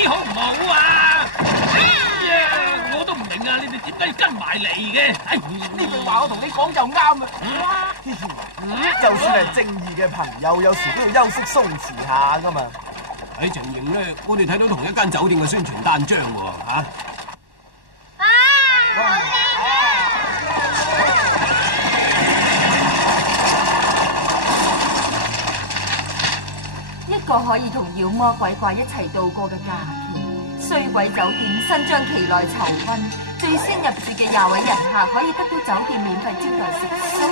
啲好唔好啊？我都唔明啊，你哋點解要跟埋嚟嘅？呢句話我同你講就啱啊！就算係正義嘅朋友，有時都要休息鬆弛下噶嘛。喺情形咧，我哋睇到同一間酒店嘅宣傳單張喎，嚇！一個可以同妖魔鬼怪一齊度過嘅假期，衰鬼酒店新將期內籌婚，最先入住嘅20位人客可以得到酒店免費招待食宿。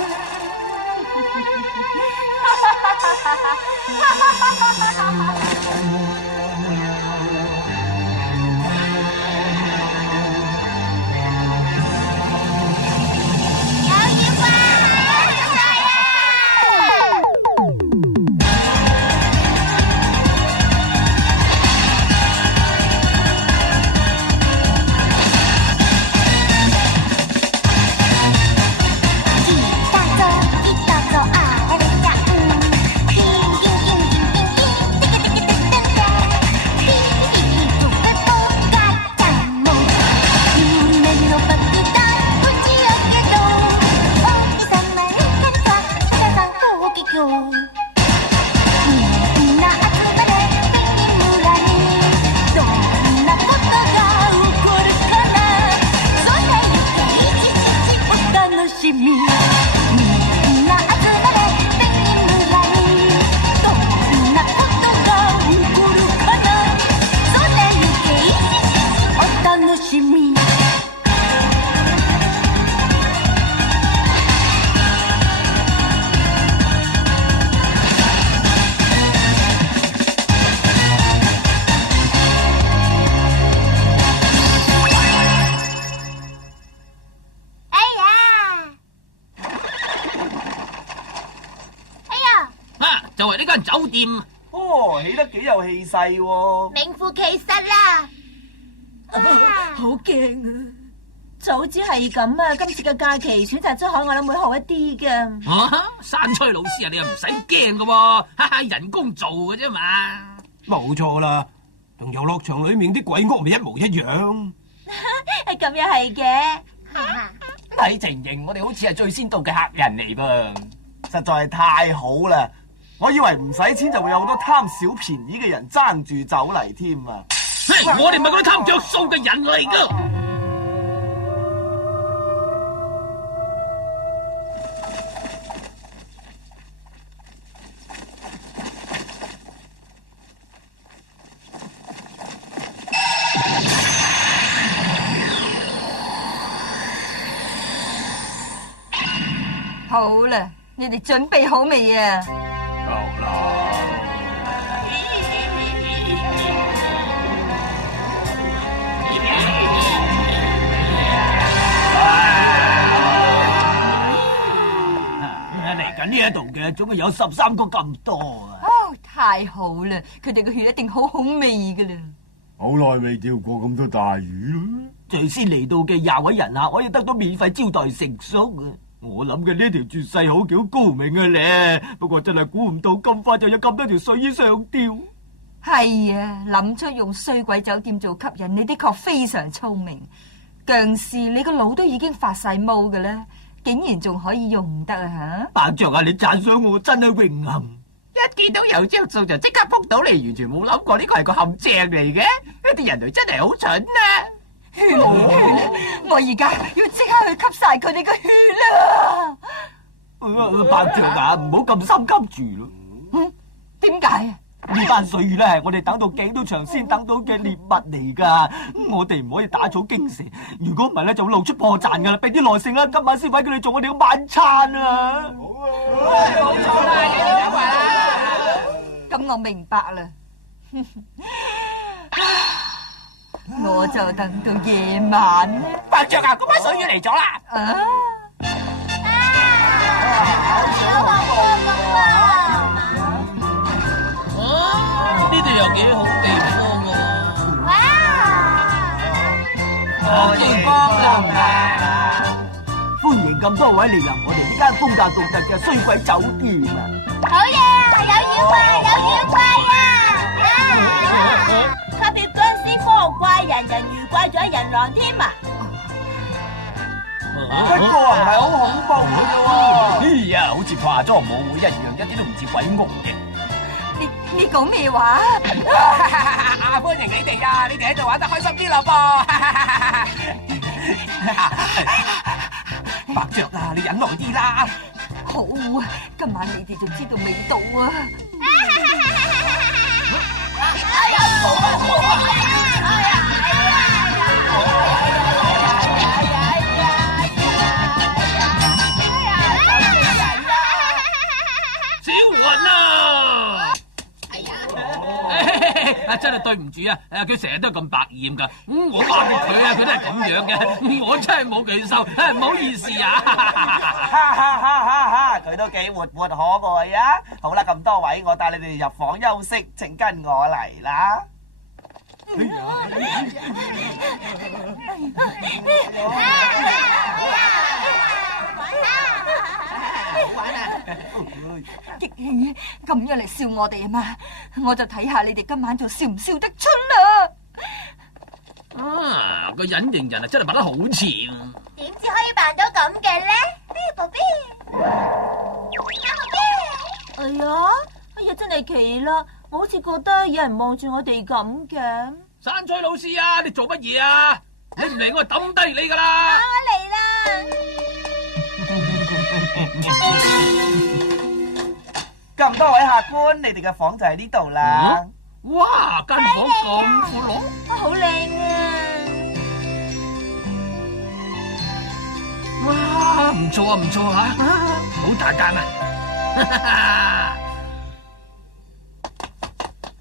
就係呢間酒店。哦，起得幾有氣勢喎！名副其實啦。好驚啊！早知係咁啊，今次嘅假期選擇咗海外，諗會好一啲㗎。山吹老師啊，你又唔使驚㗎喎，人工做嘅啫嘛。冇錯啦，同遊樂場裏面啲鬼屋咪一模一樣。咁又係嘅。睇情形，我哋好似係最先到嘅客人嚟噃，實在係太好啦！我以為唔使錢就會有好多貪小便宜嘅人爭住走嚟添啊！我哋咪嗰啲貪着數嘅人嚟㗎。好啦，你哋準備好未啊？夠啦！嚟緊呢一度嘅總共有13個咁多啊！哦，太好啦！佢哋嘅血一定好好味噶啦！好耐未釣過咁多大魚啦！最先嚟到嘅20位人客可以得到免費招待食宿啊！我諗嘅呢條絕世好橋高明啊咧，不過真係估唔到咁快就有咁多條水魚上釣。係啊，諗出用衰鬼酒店做吸引，你的確非常聰明。僵屍，你個腦都已經發晒毛㗎啦，竟然仲可以用得啊吓！伯爵啊，你讚賞我真係榮幸。一見到有張數就即刻撲到嚟，完全冇諗過呢個係個陷阱嚟嘅。呢啲人類真係好蠢啊！我而家要即刻去吸晒佢哋嘅血啦！伯爵啊，唔好咁心急住咯。點解啊？呢班水魚咧係我哋等到頸都長先等到嘅獵物嚟噶，我哋唔可以打草驚蛇。如果唔係咧，就會露出破綻噶啦。俾啲耐性啦，今晚先俾佢哋做我哋嘅晚餐啊！冇錯啦，有啲想話啦。咁我明白啦。我就等到夜晚。伯爵啊，嗰班水魚嚟咗啦！呢度又幾好地方喎！歡迎光臨啊！歡迎咁多位嚟臨我哋呢間風格獨特嘅衰鬼酒店啊！好嘢，有妖怪，有妖怪啊！特別僵屍人人魚怪咗人狼添啊！不過唔係好恐怖嘅啫喎。哎呀，好似化妝舞會一樣，一啲都唔似鬼屋嘅。你講咩話？歡迎你哋啊！你哋喺度玩得開心啲咯噃。白雀啊，你忍耐啲啦。好啊，今晚你哋就知道味道啊！小雲啊！真係對唔住啊！佢成日都係咁百厭㗎。我話佢啊，佢都係咁樣嘅。我真係冇佢受，唔好意思啊！哈哈哈哈哈！佢都幾活潑可愛啊！好啦，咁多位，我帶你哋入房休息，請跟我嚟啦。激氣咁樣嚟笑我哋啊嘛，我就睇下你哋今晚仲笑唔笑得出啦！啊，個隱形人啊，真係扮得好似。點至可以扮到咁嘅咧？寶貝，哎呀，真係奇啦！我好似覺得有人望住我哋咁嘅。山菜老師啊，你做乜嘢啊？你唔嚟我就抌低你噶啦！我嚟啦！咁多位客官，你哋嘅房就喺呢度啦。哇，間房咁闊落，好靚啊！哇，唔錯啊，唔錯啊，好大間啊！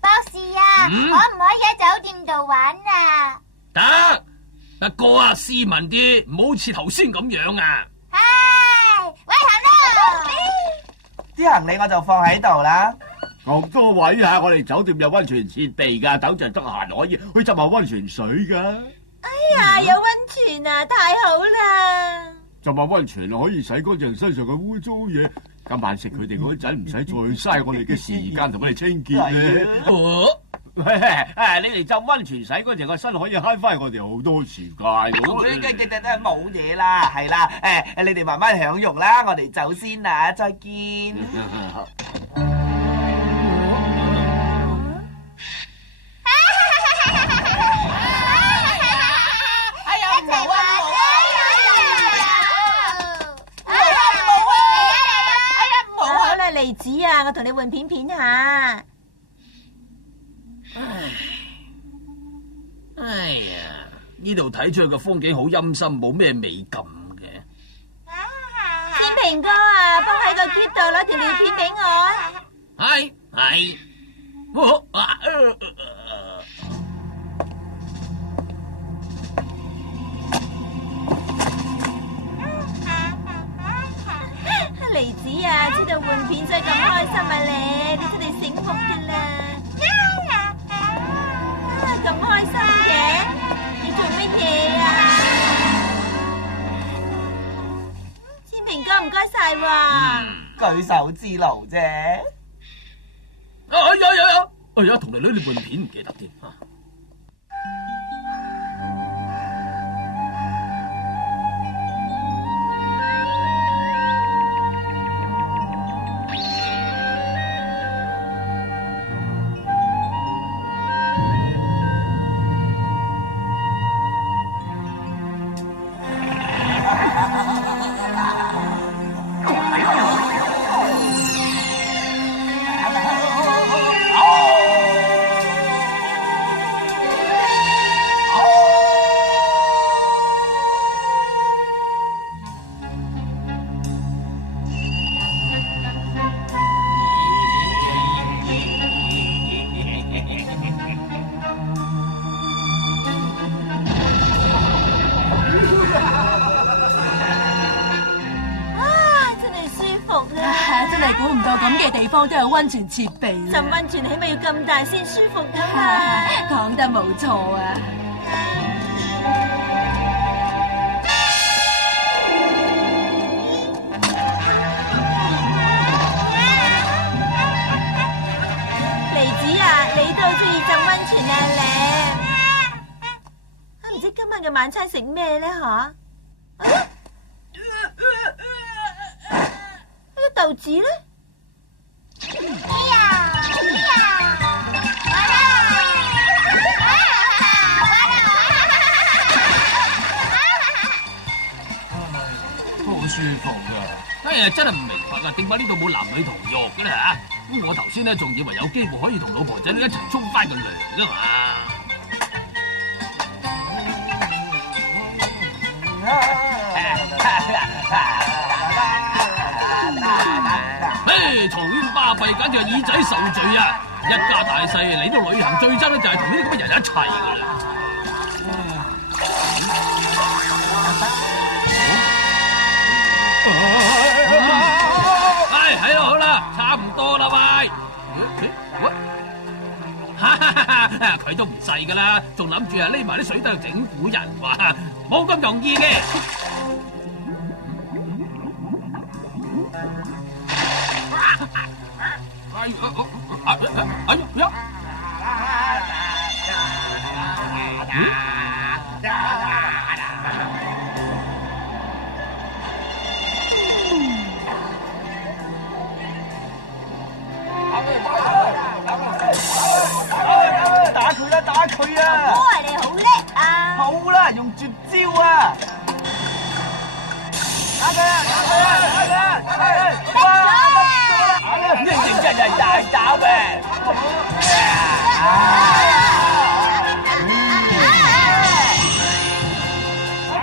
博士啊，可唔可以喺酒店度玩啊？得，不過啊，斯文啲，唔好似頭先咁樣啊！嗨，喂，行啦！啲行李我就放喺度啦。咁多位啊，我哋酒店有溫泉設備㗎，等陣得閒可以去浸下溫泉水㗎。哎呀，有溫泉啊，太好啦！浸下溫泉可以洗乾淨身上嘅污糟嘢，今晚食佢哋嗰陣唔使再嘥我哋嘅時間同佢哋清潔咧。你嚟浸溫泉洗乾淨個身，可以慳翻我哋好多時間。冇嘢啦，係啦，你哋慢慢享用啦，我哋走先啦，再見。梨子啊，我同你換片片下。哎呀，呢度睇出去個風景好陰森，冇咩美感嘅。天平哥啊，幫喺個篋度攞條尿片俾我。係。梨子啊，知道換片真係咁開心啊你真係醒目㗎啦！咁開心嘅，你做乜嘢啊？天平哥唔該晒喎，舉手之勞啫。哎呀，同你女你換片唔記得添啊！估唔到咁嘅地方都有溫泉設備。浸溫泉起碼要咁大先舒服噶嘛。講得冇錯啊！梨子啊，你都好中意浸溫泉啊你？晚嘅晚餐食咩咧？吓？豆子咧？好舒服啊！哎呀，真係唔明白啊，點解呢度冇男女同浴嘅咧吓？咁我頭先咧仲以為有機會可以同老婆仔一齊沖翻個涼噶嘛。嘿，嘈喧巴閉，簡直係耳仔受罪啊！一家大細嚟到旅行最憎咧就係同呢啲咁嘅人一齊噶啦。係咯，好啦，差唔多啦，喂！佢都唔細噶啦，仲諗住啊匿埋啲水底度整蠱人話，冇咁容易嘅。打佢啦，打佢啊！我話你好叻啊！好啦，用絕招啊！打佢啊！打佢啊！打佢啊！打佢！哇！認認真真大爪嘅。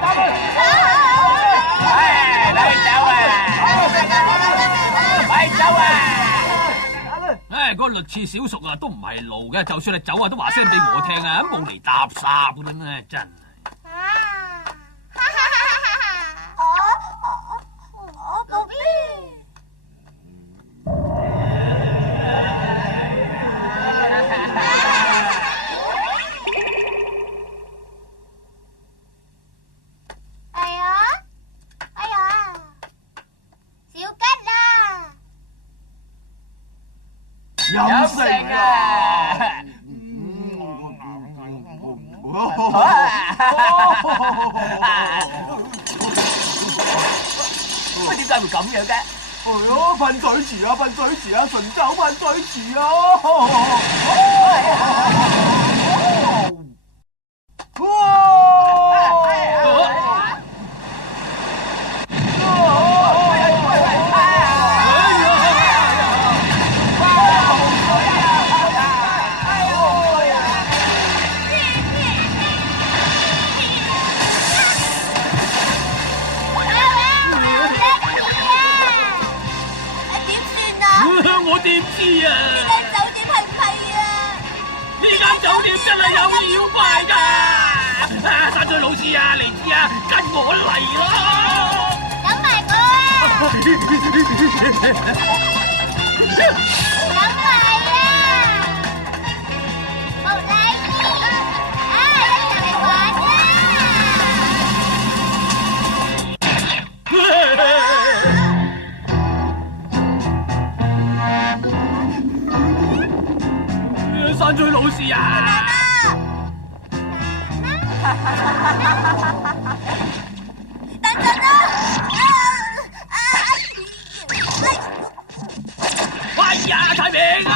打佢！哎，快走啊！快走啊！唉，嗰個律次小淑啊，都唔係路嘅，就算係走啊，都話聲俾我聽啊，冇嚟搭霎咁樣咧，真係。我寶貝。哎呀，哎呀，小吉啊！飲食啊！喂，點解會咁樣嘅？係咯，噴水池啊，噴水池啊，純酒噴水池啊！我點知啊？呢間酒店係唔係啊？呢間酒店真係有妖怪㗎！山嘴老師啊，嚟知啊，跟我嚟咯！等埋我啊！等埋啊！無禮啊！一齊嚟玩山嘴老師啊！等陣啊！哎呀，太平啊！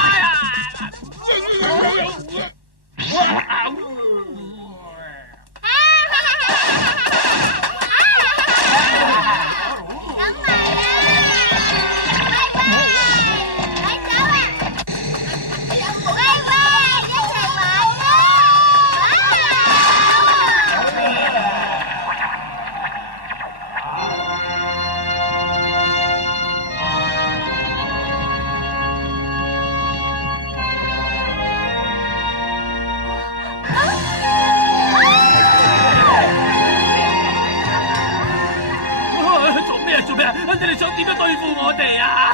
做咩？你哋想點樣對付我哋啊？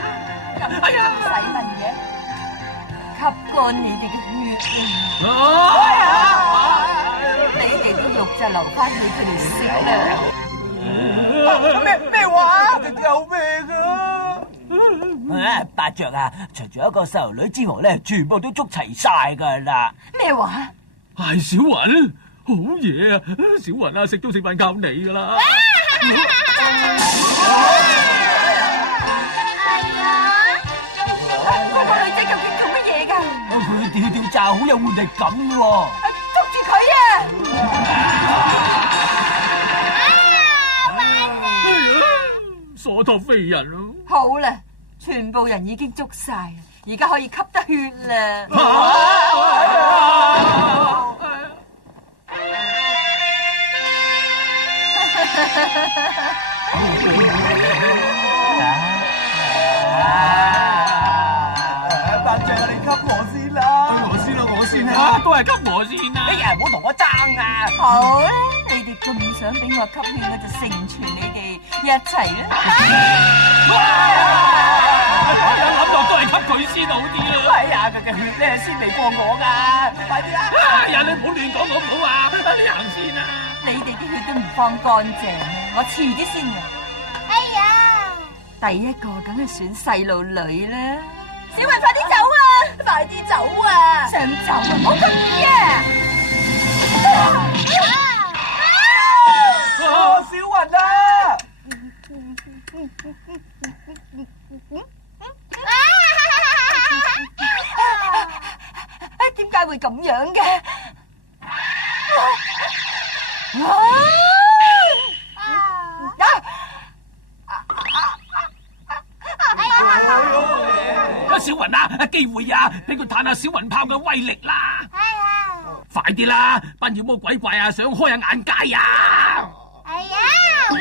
哎呀！使乜嘢？吸乾你哋嘅血你哋啲肉就留翻俾佢哋食啦。咩話？救命啊！伯爵啊，除咗一個細路女之外咧，全部都捉齊晒噶啦。咩話？艾小雲，好嘢啊！小雲啊，食都食飯靠你噶啦。嗰個女仔究竟做乜嘢㗎？佢跳紮好有活力感喎。捉住佢啊！所託非人咯。好啦，全部人已經捉晒，而家可以吸得血啦。班長，你吸我先啦！我先啦。都係給我先啦。哎呀，唔好同我爭啊！好啦，你哋咁想俾我吸血，我就成全你哋一齊啦。我有諗落都係給佢先好啲啦。哎呀，佢嘅血咧先嚟過我㗎，快啲啦！哎呀，你唔好亂講好唔好啊？你行先啊！你哋啲血都唔放乾淨，我遲啲先嚟。哎呀！第一個梗係選細路女啦。小雲，快啲走啊！快啲走啊！想走啊？唔好咁嘅。小雲啊！點解會咁樣嘅？小雲啊，機會啊，俾佢嘆下小雲炮嘅威力啦！快啲啦，班妖魔鬼怪啊，想開下眼界啊！哎呀！哇！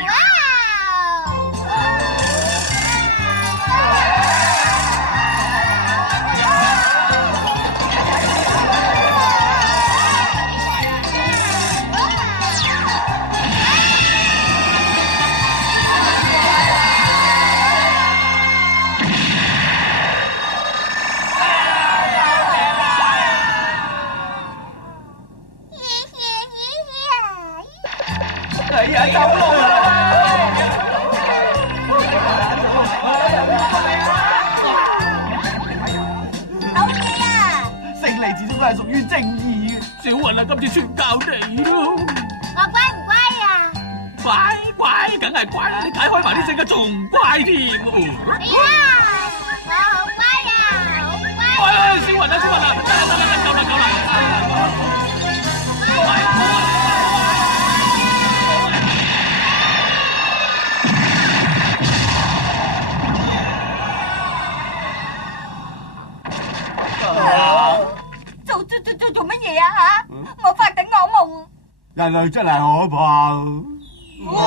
哎呀，走路啦！好嘢啊！勝利始終都係屬於正義嘅。小雲啊，今次全靠你咯！我乖唔乖啊？乖，梗係乖啦！你解開埋啲性格仲乖添。哎呀！我好乖啊，好乖！哎，小雲啊，夠啦！做乜嘢啊吓？我發緊惡夢。人類真係可怕。哇！